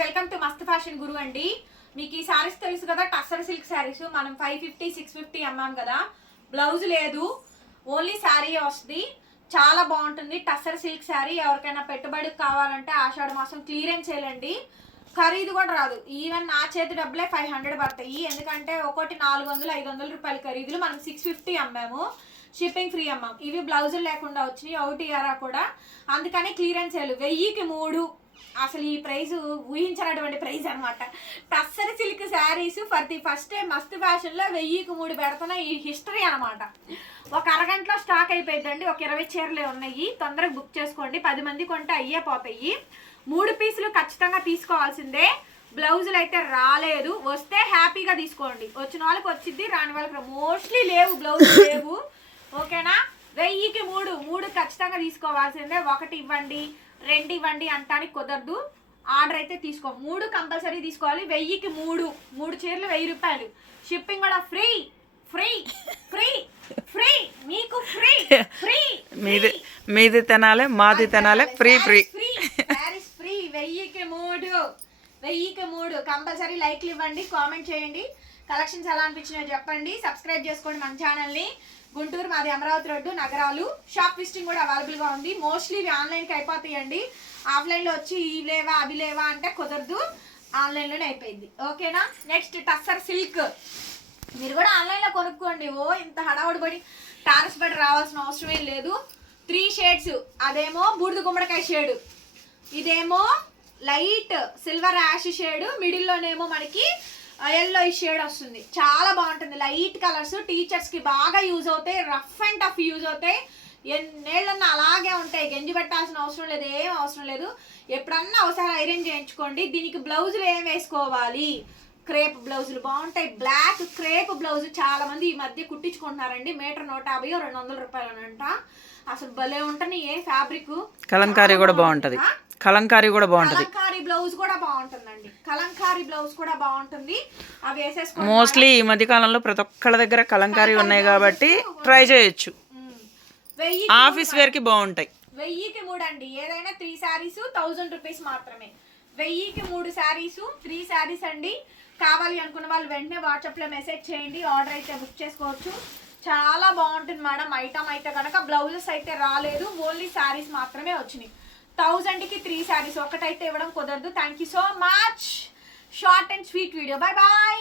Welcome to Mast fashion Guru అండి. మీకు ఈ శారీస్ తెలుసు కదా టస్సర్ సిల్క్ శారీస్. మనం ఫైవ్ ఫిఫ్టీ సిక్స్ ఫిఫ్టీ అమ్మాం కదా. బ్లౌజ్ లేదు. ఓన్లీ శారీ వస్తుంది. చాలా బాగుంటుంది. టస్సర్ సిల్క్ శారీ. ఎవరికైనా పెట్టుబడికి కావాలంటే ఆషాఢ మాసం క్లియరెన్స్ చేయాలండి ఖరీదు కూడా రాదు. ఈవెన్ నా చేతి డబ్బులే ఫైవ్ హండ్రెడ్ పడతాయి. ఎందుకంటే ఒకటి నాలుగు వందలు ఐదు వందల రూపాయల ఖరీదులు మనం సిక్స్ ఫిఫ్టీ అమ్మాము. షిప్పింగ్ ఫ్రీ అమ్మాం. ఇవి బ్లౌజులు లేకుండా వచ్చినాయి. ఒకటి ఇయరా కూడా. అందుకని క్లియరెన్స్ సేల్ వెయ్యికి మూడు. అసలు ఈ ప్రైజ్ ఊహించినటువంటి ప్రైజ్ అనమాట tussar silk saris for the first time Mast ఫ్యాషన్లో వెయ్యికి మూడు పెడుతున్న ఈ హిస్టరీ అనమాట ఒక అరగంటలో స్టాక్ అయిపోయిందండి ఒక ఇరవై చీరలే ఉన్నాయి. తొందరగా బుక్ చేసుకోండి. పది మంది కొంటే అయ్యే పోతాయి. మూడు పీసులు ఖచ్చితంగా తీసుకోవాల్సిందే. బ్లౌజులు అయితే రాలేదు. వస్తే హ్యాపీగా తీసుకోండి. వచ్చిన వాళ్ళకి వచ్చింది రాని వాళ్ళకి మోస్ట్లీ లేవు. బ్లౌజ్ లేవు. ఓకేనా? వెయ్యికి మూడు. మూడు ఖచ్చితంగా తీసుకోవాల్సిందే. ఒకటి ఇవ్వండి. రెండు ఇవ్వండి అంటానికి కుదరదు. ఆర్డర్ అయితే తీసుకో. మూడు కంపల్సరీ తీసుకోవాలి. వెయ్యికి మూడు. మూడు చీరలు వెయ్యి రూపాయలు. షిప్పింగ్ కూడా ఫ్రీ. ఫ్రీ ఫ్రీ ఫ్రీ మీకు ఫ్రీ ఫ్రీ మీది మీది తినాలి మాది తినాలి free free free Paris free వెయ్యికి మూడు. వెయ్యికి మూడు. కంపల్సరీ లైక్లు ఇవ్వండి. కామెంట్ చేయండి. కలెక్షన్స్ ఎలా అనిపించినాయో చెప్పండి. సబ్స్క్రైబ్ చేసుకోండి మన ఛానల్ని గుంటూరు మాది Amaravati road Nagaralu. Shop listing కూడా అవైలబుల్గా ఉంది. మోస్ట్లీ ఇవి ఆన్లైన్కి అయిపోతాయండి. ఆఫ్లైన్లో వచ్చి ఇవి లేవా అవి లేవా అంటే కుదరదు. ఆన్లైన్లోనే అయిపోయింది. ఓకేనా నెక్స్ట్ టస్సర్ సిల్క్. మీరు కూడా ఆన్లైన్లో కొనుక్కోండి. ఓ ఇంత హడావుడి పడి టారస్ బెడ్ రావాల్సిన అవసరం ఏం లేదు. త్రీ షేడ్స్ అదేమో బూడిద గుమ్మడికాయ షేడు ఇదేమో లైట్ సిల్వర్ యాష్ షేడు మిడిల్లోనేమో మనకి ఎల్లో ఈ షేడ్ వస్తుంది. చాలా బాగుంటుంది. లైట్ కలర్స్ టీచర్స్కి బాగా యూజ్ అవుతాయి. రఫ్ అండ్ టఫ్ యూజ్ అవుతాయి. ఎన్నేళ్ళన్నా అలాగే ఉంటాయి. గంజి పెట్టాల్సిన అవసరం లేదు. ఏం అవసరం లేదు. ఎప్పుడన్నా ఒకసారి ఐరన్ చేయించుకోండి. దీనికి బ్లౌజులు ఏం వేసుకోవాలి? క్రేప్ బ్లౌజులు బాగుంటాయి. బ్లాక్ క్రేప్ బ్లౌజ్ చాలా మంది ఈ మధ్య కుట్టించుకుంటున్నారండి. మీటర్ నూట యాభై రెండు వందల రూపాయలనంట. అసలు భలే ఉంటుంది ఏ ఫ్యాబ్రిక్ కలంకారీ కూడా బాగుంటది. కలంకారీ కూడా బాగుంటది. కలంకారీ బ్లౌజ్ కూడా బాగుంటుందండి. కలంకారీ బ్లౌజ్ కూడా బాగుంటుంది. అవి వేసేసుకోండి. మోస్ట్లీ ఈ మధ్య కాలంలో ప్రతి ఒక్కళ్ళ దగ్గర కలంకారీ ఉన్నాయి కాబట్టి ట్రై చేయొచ్చు. వెయ్యి ఆఫీస్ వేర్కి బాగుంటాయి. వెయ్యికి మూడు అండి. ఏదైనా త్రీ శారీస్ థౌజండ్ రూపీస్ మాత్రమే. వెయ్యికి మూడు శారీస్ త్రీ శారీస్ అండి. కావాలి అనుకున్న వాళ్ళు వెంటనే వాట్సాప్లో మెసేజ్ చేయండి. ఆర్డర్ అయితే బుక్ చేసుకోవచ్చు. చాలా బాగుంటుంది మేడం. ఐటమ్ అయితే కనుక బ్లౌజెస్ అయితే రాలేదు. ఓన్లీ శారీస్ మాత్రమే వచ్చినాయి. థౌజండ్కి త్రీ శారీస్ ఒకటైతే ఇవ్వడం కుదరదు. Thank you so much short and sweet video bye bye